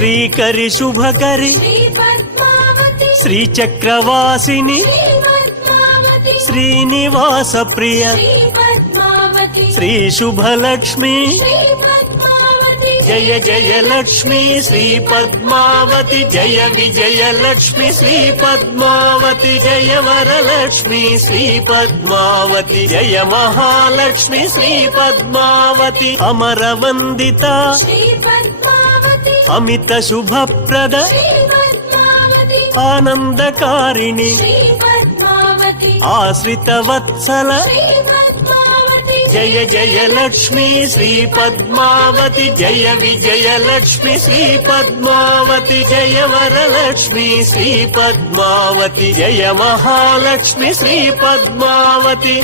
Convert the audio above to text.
Srikari Shubhakari శ్రీచక్రవాసిని Srinivasa Priya Shri Subhalakshmi Jaya Jaya Lakshmi Shri Padmavati Jaya Vijaya Lakshmi Shri Padmavati Jaya Varalakshmi Shri Padmavati Jaya Mahalakshmi Shri Padmavati Amara వందిత Amit Subhaprada ఆనందకారిణి Ashrita Vatsala Jaya Jaya Lakshmi Shri Padmavati Jaya Vijaya Lakshmi Shri Padmavati Jaya Varalakshmi Shri Padmavati Jaya Mahalakshmi Shri Padmavati